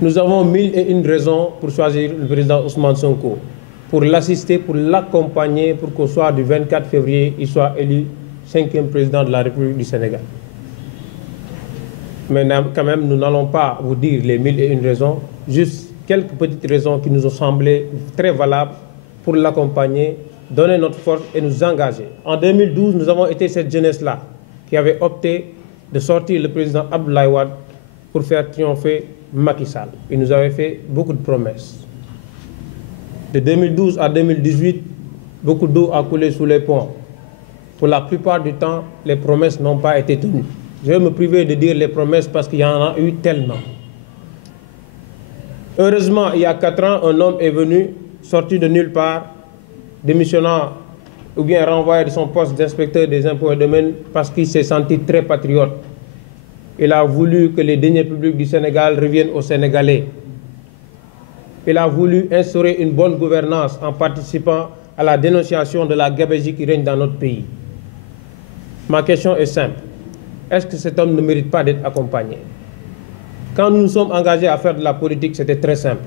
Nous avons 1001 raisons pour choisir le président Ousmane Sonko, pour l'assister, pour l'accompagner, pour qu'au soir du 24 février, il soit élu 5e président de la République du Sénégal. Mais quand même, nous n'allons pas vous dire les 1001 raisons, juste quelques petites raisons qui nous ont semblé très valables pour l'accompagner, donner notre force et nous engager. En 2012, nous avons été cette jeunesse-là qui avait opté de sortir le président Abdoulaye Wade pour faire triompher Macky Sall. Il nous avait fait beaucoup de promesses. De 2012 à 2018, beaucoup d'eau a coulé sous les ponts. Pour la plupart du temps, les promesses n'ont pas été tenues. Je vais me priver de dire les promesses parce qu'il y en a eu tellement. Heureusement, il y a 4 ans, un homme est venu, sorti de nulle part, démissionnant ou bien renvoyé de son poste d'inspecteur des impôts et domaines parce qu'il s'est senti très patriote. Il a voulu que les deniers publics du Sénégal reviennent aux Sénégalais. Il a voulu instaurer une bonne gouvernance en participant à la dénonciation de la gabegie qui règne dans notre pays. Ma question est simple. Est-ce que cet homme ne mérite pas d'être accompagné? Quand nous nous sommes engagés à faire de la politique, c'était très simple.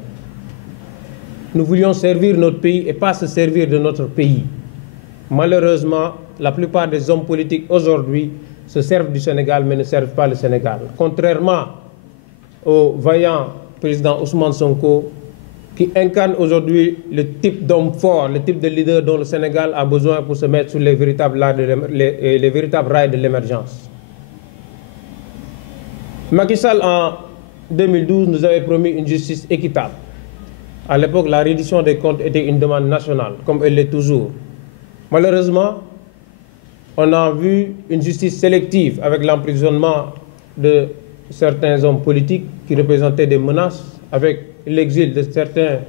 Nous voulions servir notre pays et pas se servir de notre pays. Malheureusement, la plupart des hommes politiques aujourd'hui se servent du Sénégal mais ne servent pas le Sénégal. Contrairement au vaillant président Ousmane Sonko, qui incarne aujourd'hui le type d'homme fort, le type de leader dont le Sénégal a besoin pour se mettre sur les véritables rails de l'émergence. Macky Sall, en 2012, nous avait promis une justice équitable. À l'époque, la reddition des comptes était une demande nationale, comme elle l'est toujours. Malheureusement, on a vu une justice sélective avec l'emprisonnement de certains hommes politiques qui représentaient des menaces, avec l'exil de certains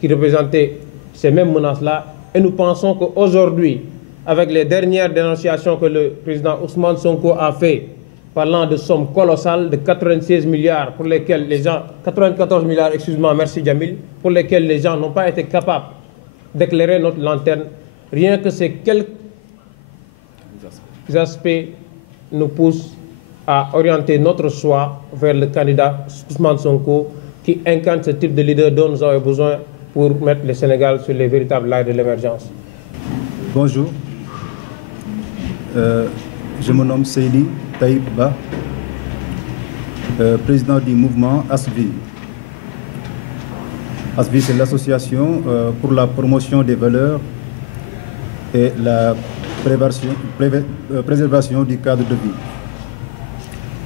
qui représentaient ces mêmes menaces-là. Et nous pensons qu'aujourd'hui, avec les dernières dénonciations que le président Ousmane Sonko a fait, parlant de sommes colossales de 96 milliards pour lesquels les gens, 94 milliards, excuse-moi, merci Djamil, pour lesquels les gens n'ont pas été capables d'éclairer notre lanterne, rien que ces quelques aspects nous poussent à orienter notre choix vers le candidat Ousmane Sonko qui incarne ce type de leader dont nous avons besoin pour mettre le Sénégal sur les véritables rails de l'émergence. Bonjour, je me nomme Seydi Taïb Ba, président du mouvement ASVI. ASVI, c'est l'association pour la promotion des valeurs et la préservation du cadre de vie.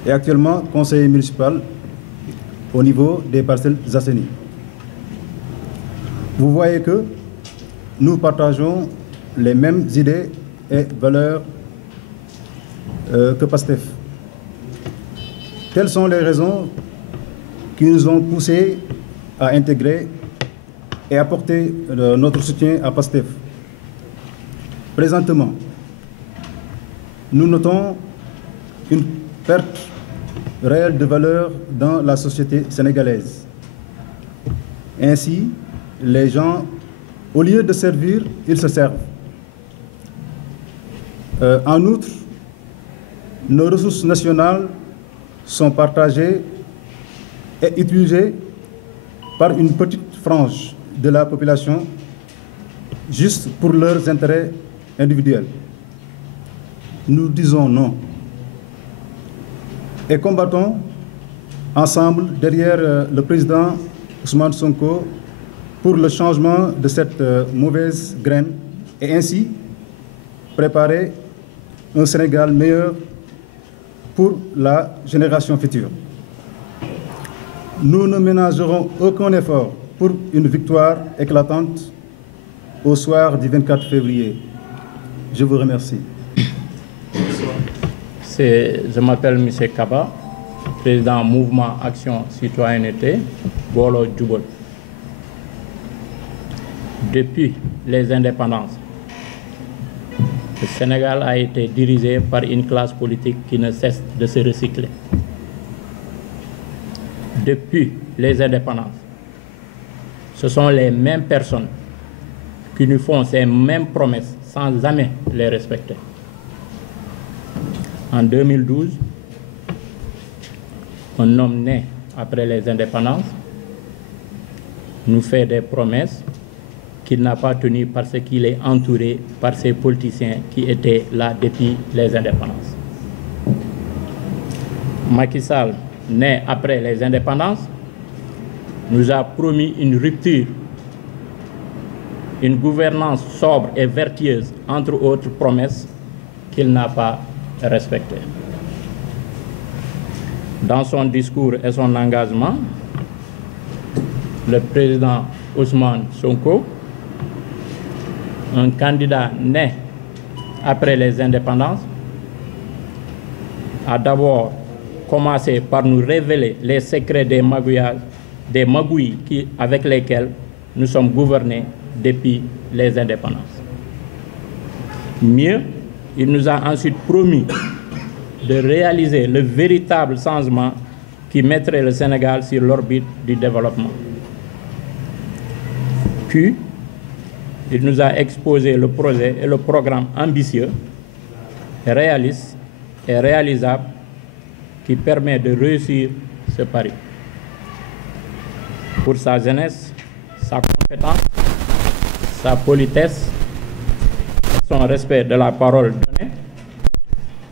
Et actuellement, conseiller municipal au niveau des Parcelles Assainies. Vous voyez que nous partageons les mêmes idées et valeurs que PASTEF. Telles sont les raisons qui nous ont poussés à intégrer et apporter notre soutien à PASTEF. Présentement, nous notons une perte réelle de valeur dans la société sénégalaise. Ainsi, les gens, au lieu de servir, ils se servent. En outre, nos ressources nationales sont partagées et utilisées par une petite frange de la population juste pour leurs intérêts individuels. Nous disons non et combattons ensemble derrière le président Ousmane Sonko pour le changement de cette mauvaise graine et ainsi préparer un Sénégal meilleur pour la génération future. Nous ne ménagerons aucun effort pour une victoire éclatante au soir du 24 février. Je vous remercie. Je m'appelle M. Kaba, président Mouvement Action Citoyenneté, Bolo Djoubol. Depuis les indépendances, le Sénégal a été dirigé par une classe politique qui ne cesse de se recycler. Depuis les indépendances, ce sont les mêmes personnes qui nous font ces mêmes promesses sans jamais les respecter. En 2012, un homme né après les indépendances nous fait des promesses qu'il n'a pas tenues parce qu'il est entouré par ces politiciens qui étaient là depuis les indépendances. Macky Sall, né après les indépendances, nous a promis une rupture, une gouvernance sobre et vertueuse, entre autres promesses qu'il n'a pas respectées. Dans son discours et son engagement, le président Ousmane Sonko, un candidat né après les indépendances, a d'abord commencé par nous révéler les secrets des magouilles avec lesquels nous sommes gouvernés depuis les indépendances. Mieux, il nous a ensuite promis de réaliser le véritable changement qui mettrait le Sénégal sur l'orbite du développement. Puis, il nous a exposé le projet et le programme ambitieux, réaliste et réalisable qui permet de réussir ce pari. Pour sa jeunesse, sa compétence, sa politesse, son respect de la parole donnée,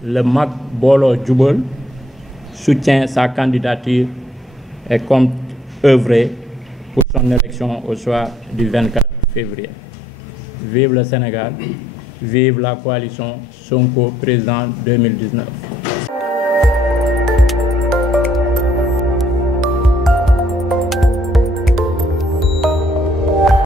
le MAC Bolo Djoubol soutient sa candidature et compte œuvrer pour son élection au soir du 24 février. Vive le Sénégal, vive la coalition Sonko Président 2019.